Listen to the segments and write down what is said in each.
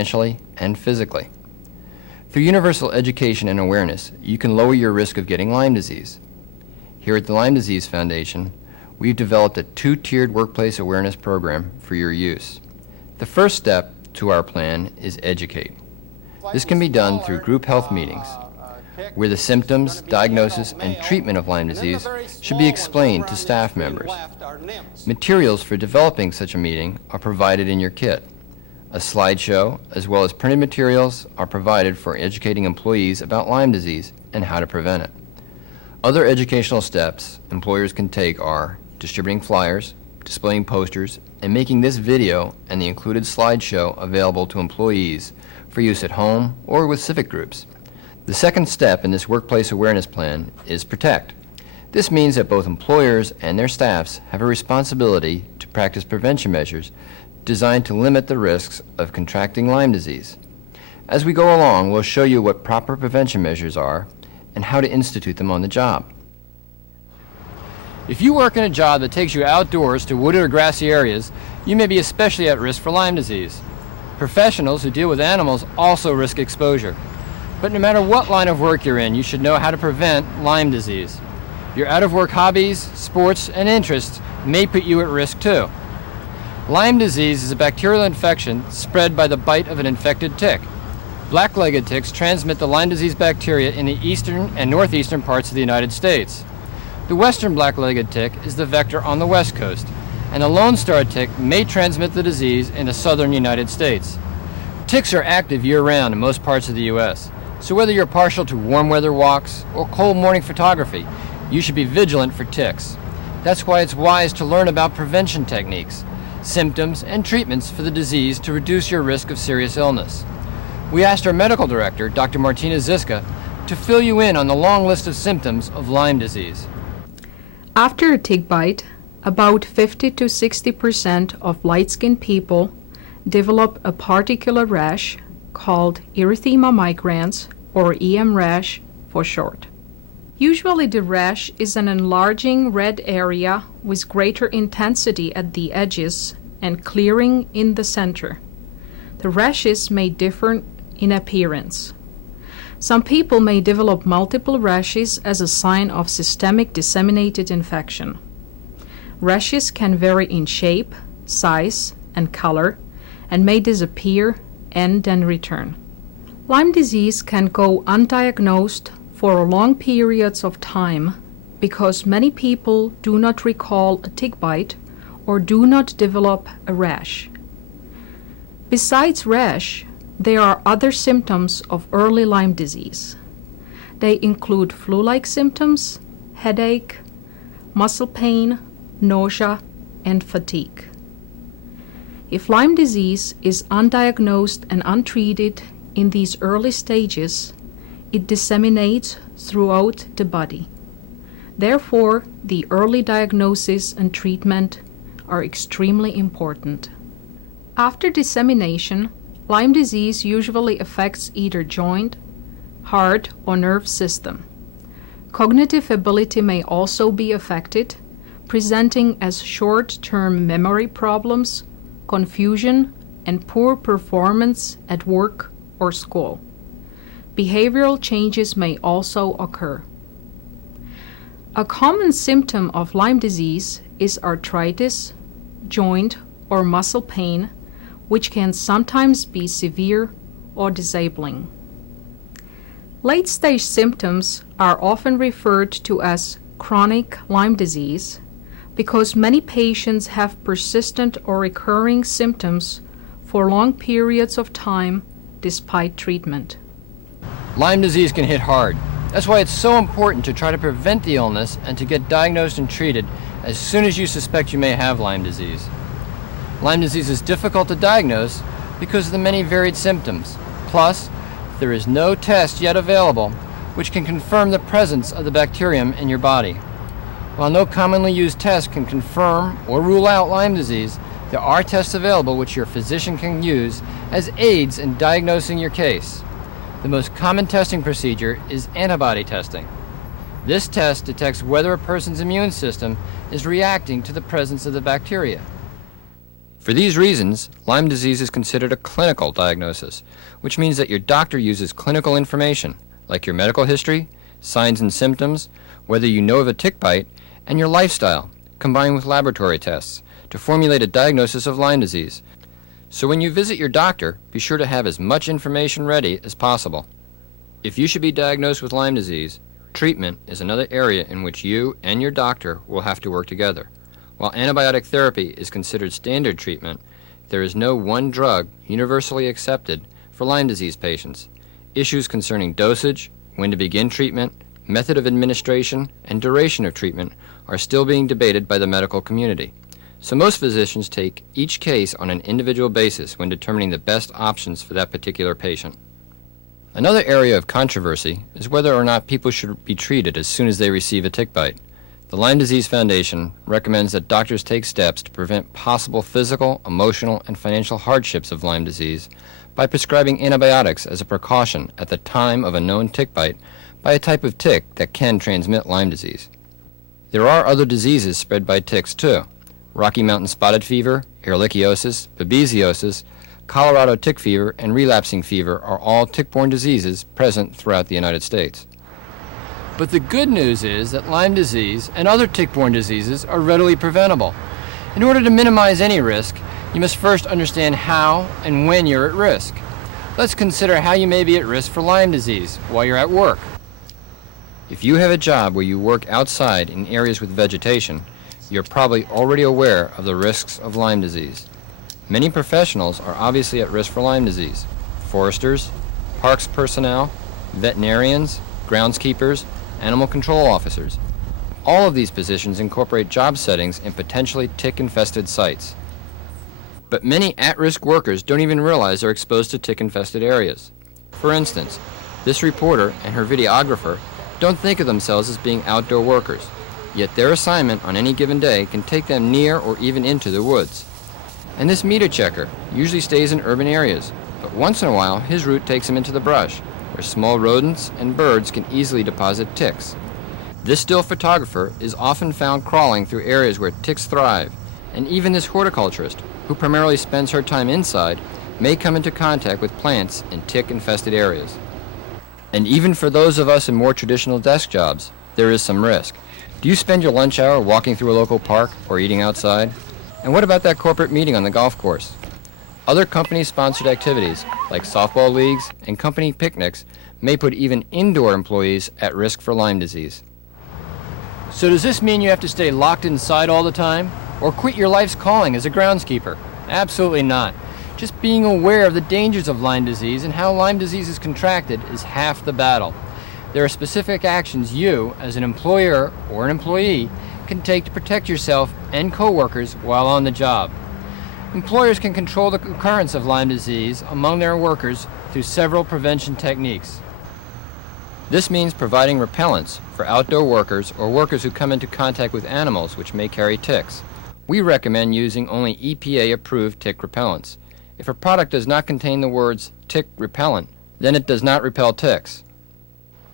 financially and physically. Through universal education and awareness, you can lower your risk of getting Lyme disease. Here at the Lyme Disease Foundation, we've developed a two-tiered workplace awareness program for your use. The first step to our plan is educate. This can be done through group health meetings, where the symptoms, diagnosis, and treatment of Lyme disease should be explained to staff members. Materials for developing such a meeting are provided in your kit. A slideshow, as well as printed materials, are provided for educating employees about Lyme disease and how to prevent it. Other educational steps employers can take are distributing flyers, displaying posters, and making this video and the included slideshow available to employees for use at home or with civic groups. The second step in this workplace awareness plan is protect. This means that both employers and their staffs have a responsibility to practice prevention measures designed to limit the risks of contracting Lyme disease. As we go along, we'll show you what proper prevention measures are and how to institute them on the job. If you work in a job that takes you outdoors to wooded or grassy areas, you may be especially at risk for Lyme disease. Professionals who deal with animals also risk exposure. But no matter what line of work you're in, you should know how to prevent Lyme disease. Your out-of-work hobbies, sports, and interests may put you at risk too. Lyme disease is a bacterial infection spread by the bite of an infected tick. Black-legged ticks transmit the Lyme disease bacteria in the eastern and northeastern parts of the United States. The western black-legged tick is the vector on the west coast, and the Lone Star tick may transmit the disease in the southern United States. Ticks are active year-round in most parts of the U.S., so whether you're partial to warm weather walks or cold morning photography, you should be vigilant for ticks. That's why it's wise to learn about prevention techniques, symptoms, and treatments for the disease to reduce your risk of serious illness. We asked our medical director, Dr. Martina Ziska, to fill you in on the long list of symptoms of Lyme disease. After a tick bite, about 50 to 60% of light-skinned people develop a particular rash called erythema migrans, or EM rash for short. Usually the rash is an enlarging red area with greater intensity at the edges and clearing in the center. The rashes may differ in appearance. Some people may develop multiple rashes as a sign of systemic disseminated infection. Rashes can vary in shape, size, and color, and may disappear and then return. Lyme disease can go undiagnosed for long periods of time because many people do not recall a tick bite or do not develop a rash. Besides rash, there are other symptoms of early Lyme disease. They include flu-like symptoms, headache, muscle pain, nausea, and fatigue. If Lyme disease is undiagnosed and untreated in these early stages, it disseminates throughout the body. Therefore, the early diagnosis and treatment are extremely important. After dissemination, Lyme disease usually affects either joint, heart, or nerve system. Cognitive ability may also be affected, presenting as short-term memory problems, confusion, and poor performance at work or school. Behavioral changes may also occur. A common symptom of Lyme disease is arthritis, joint, or muscle pain, which can sometimes be severe or disabling. Late-stage symptoms are often referred to as chronic Lyme disease because many patients have persistent or recurring symptoms for long periods of time despite treatment. Lyme disease can hit hard. That's why it's so important to try to prevent the illness and to get diagnosed and treated as soon as you suspect you may have Lyme disease. Lyme disease is difficult to diagnose because of the many varied symptoms. Plus, there is no test yet available which can confirm the presence of the bacterium in your body. While no commonly used test can confirm or rule out Lyme disease, there are tests available which your physician can use as aids in diagnosing your case. The most common testing procedure is antibody testing. This test detects whether a person's immune system is reacting to the presence of the bacteria. For these reasons, Lyme disease is considered a clinical diagnosis, which means that your doctor uses clinical information, like your medical history, signs and symptoms, whether you know of a tick bite, and your lifestyle, combined with laboratory tests, to formulate a diagnosis of Lyme disease. So when you visit your doctor, be sure to have as much information ready as possible. If you should be diagnosed with Lyme disease, treatment is another area in which you and your doctor will have to work together. While antibiotic therapy is considered standard treatment, there is no one drug universally accepted for Lyme disease patients. Issues concerning dosage, when to begin treatment, method of administration, and duration of treatment are still being debated by the medical community. So most physicians take each case on an individual basis when determining the best options for that particular patient. Another area of controversy is whether or not people should be treated as soon as they receive a tick bite. The Lyme Disease Foundation recommends that doctors take steps to prevent possible physical, emotional, and financial hardships of Lyme disease by prescribing antibiotics as a precaution at the time of a known tick bite by a type of tick that can transmit Lyme disease. There are other diseases spread by ticks too. Rocky Mountain spotted fever, ehrlichiosis, babesiosis, Colorado tick fever, and relapsing fever are all tick-borne diseases present throughout the United States. But the good news is that Lyme disease and other tick-borne diseases are readily preventable. In order to minimize any risk, you must first understand how and when you're at risk. Let's consider how you may be at risk for Lyme disease while you're at work. If you have a job where you work outside in areas with vegetation, you're probably already aware of the risks of Lyme disease. Many professionals are obviously at risk for Lyme disease. Foresters, parks personnel, veterinarians, groundskeepers, animal control officers. All of these positions incorporate job settings in potentially tick-infested sites. But many at-risk workers don't even realize they're exposed to tick-infested areas. For instance, this reporter and her videographer don't think of themselves as being outdoor workers, yet their assignment on any given day can take them near or even into the woods. And this meter checker usually stays in urban areas, but once in a while his route takes him into the brush, where small rodents and birds can easily deposit ticks. This still photographer is often found crawling through areas where ticks thrive, and even this horticulturist, who primarily spends her time inside, may come into contact with plants in tick-infested areas. And even for those of us in more traditional desk jobs, there is some risk. Do you spend your lunch hour walking through a local park or eating outside? And what about that corporate meeting on the golf course? Other company-sponsored activities, like softball leagues and company picnics, may put even indoor employees at risk for Lyme disease. So does this mean you have to stay locked inside all the time? Or quit your life's calling as a groundskeeper? Absolutely not. Just being aware of the dangers of Lyme disease and how Lyme disease is contracted is half the battle. There are specific actions you, as an employer or an employee, can take to protect yourself and coworkers while on the job. Employers can control the occurrence of Lyme disease among their workers through several prevention techniques. This means providing repellents for outdoor workers or workers who come into contact with animals which may carry ticks. We recommend using only EPA-approved tick repellents. If a product does not contain the words tick repellent, then it does not repel ticks.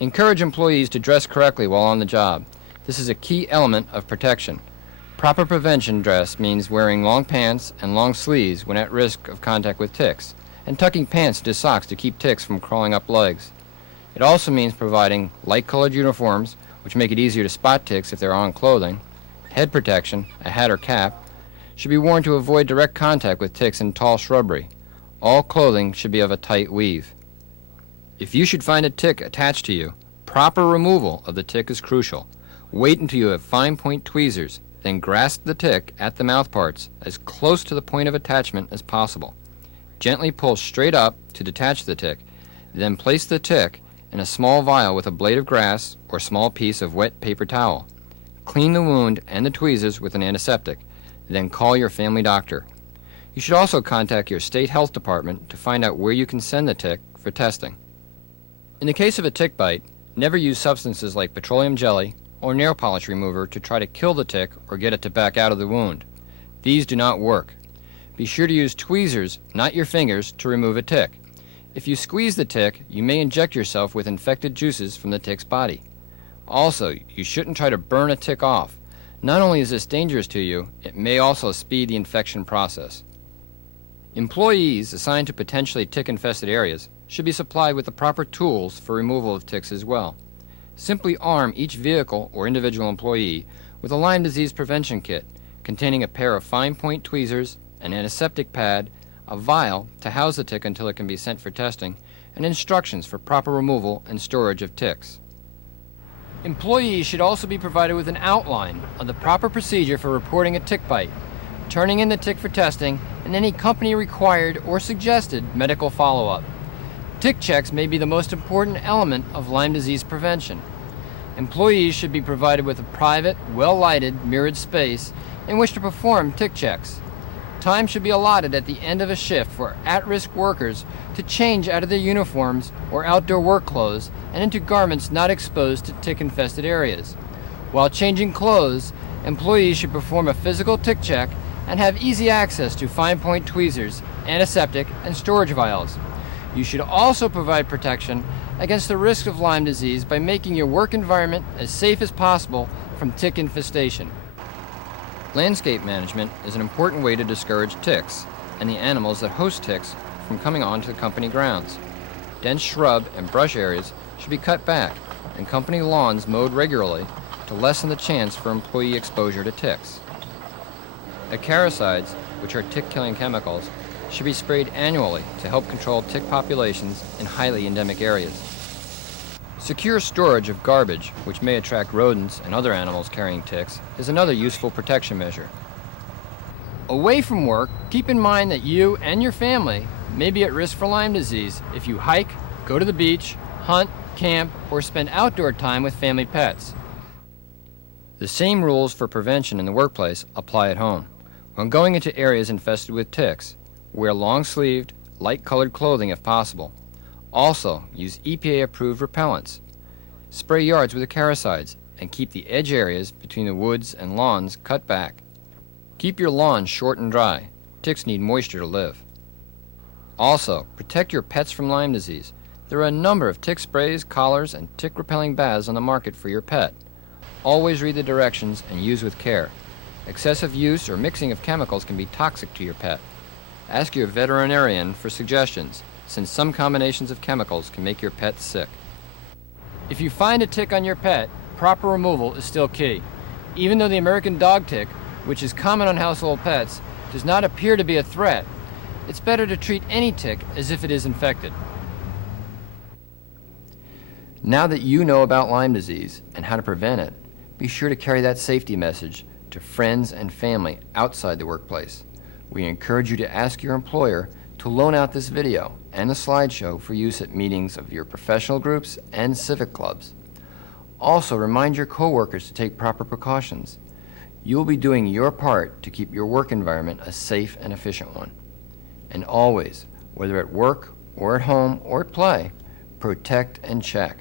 Encourage employees to dress correctly while on the job. This is a key element of protection. Proper prevention dress means wearing long pants and long sleeves when at risk of contact with ticks, and tucking pants into socks to keep ticks from crawling up legs. It also means providing light-colored uniforms, which make it easier to spot ticks if they're on clothing. Head protection, a hat or cap, should be worn to avoid direct contact with ticks in tall shrubbery. All clothing should be of a tight weave. If you should find a tick attached to you, proper removal of the tick is crucial. Wait until you have fine-point tweezers, then grasp the tick at the mouthparts as close to the point of attachment as possible. Gently pull straight up to detach the tick, then place the tick in a small vial with a blade of grass or small piece of wet paper towel. Clean the wound and the tweezers with an antiseptic, then call your family doctor. You should also contact your state health department to find out where you can send the tick for testing. In the case of a tick bite, never use substances like petroleum jelly or nail polish remover to try to kill the tick or get it to back out of the wound. These do not work. Be sure to use tweezers, not your fingers, to remove a tick. If you squeeze the tick, you may inject yourself with infected juices from the tick's body. Also, you shouldn't try to burn a tick off. Not only is this dangerous to you, it may also speed the infection process. Employees assigned to potentially tick-infested areas should be supplied with the proper tools for removal of ticks as well. Simply arm each vehicle or individual employee with a Lyme disease prevention kit containing a pair of fine-point tweezers, an antiseptic pad, a vial to house the tick until it can be sent for testing, and instructions for proper removal and storage of ticks. Employees should also be provided with an outline of the proper procedure for reporting a tick bite, turning in the tick for testing, and any company-required or suggested medical follow-up. Tick checks may be the most important element of Lyme disease prevention. Employees should be provided with a private, well-lighted, mirrored space in which to perform tick checks. Time should be allotted at the end of a shift for at-risk workers to change out of their uniforms or outdoor work clothes and into garments not exposed to tick-infested areas. While changing clothes, employees should perform a physical tick check and have easy access to fine-point tweezers, antiseptic, and storage vials. You should also provide protection against the risk of Lyme disease by making your work environment as safe as possible from tick infestation. Landscape management is an important way to discourage ticks and the animals that host ticks from coming onto the company grounds. Dense shrub and brush areas should be cut back and company lawns mowed regularly to lessen the chance for employee exposure to ticks. Acaricides, which are tick-killing chemicals, should be sprayed annually to help control tick populations in highly endemic areas. Secure storage of garbage, which may attract rodents and other animals carrying ticks, is another useful protection measure. Away from work, keep in mind that you and your family may be at risk for Lyme disease if you hike, go to the beach, hunt, camp, or spend outdoor time with family pets. The same rules for prevention in the workplace apply at home. When going into areas infested with ticks, wear long-sleeved, light-colored clothing if possible. Also, use EPA-approved repellents. Spray yards with acaricides and keep the edge areas between the woods and lawns cut back. Keep your lawn short and dry. Ticks need moisture to live. Also, protect your pets from Lyme disease. There are a number of tick sprays, collars, and tick-repelling baths on the market for your pet. Always read the directions and use with care. Excessive use or mixing of chemicals can be toxic to your pet. Ask your veterinarian for suggestions, since some combinations of chemicals can make your pet sick. If you find a tick on your pet, proper removal is still key. Even though the American dog tick, which is common on household pets, does not appear to be a threat, it's better to treat any tick as if it is infected. Now that you know about Lyme disease and how to prevent it, be sure to carry that safety message to friends and family outside the workplace. We encourage you to ask your employer to loan out this video and the slideshow for use at meetings of your professional groups and civic clubs. Also, remind your coworkers to take proper precautions. You will be doing your part to keep your work environment a safe and efficient one. And always, whether at work or at home or at play, protect and check.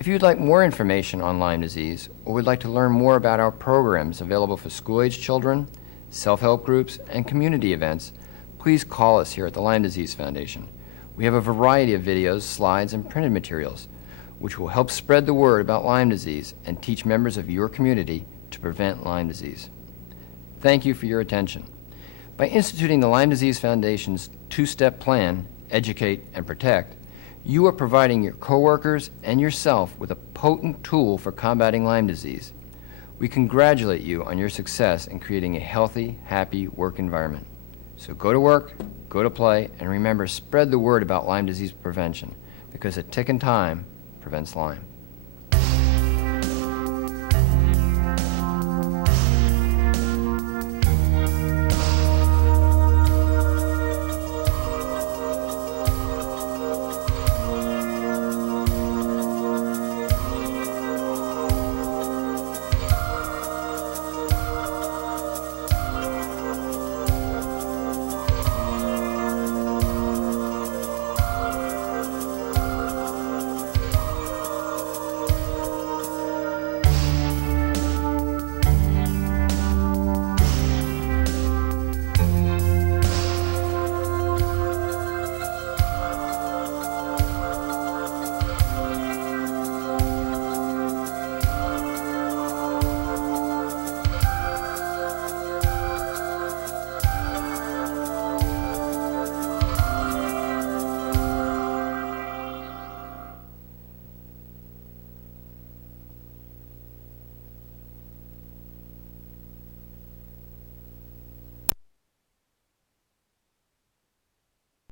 If you'd like more information on Lyme disease or would like to learn more about our programs available for school-age children, self-help groups, and community events, please call us here at the Lyme Disease Foundation. We have a variety of videos, slides, and printed materials which will help spread the word about Lyme disease and teach members of your community to prevent Lyme disease. Thank you for your attention. By instituting the Lyme Disease Foundation's two-step plan, Educate and Protect, you are providing your coworkers and yourself with a potent tool for combating Lyme disease. We congratulate you on your success in creating a healthy, happy work environment. So go to work, go to play, and remember, spread the word about Lyme disease prevention, because a tick in time prevents Lyme.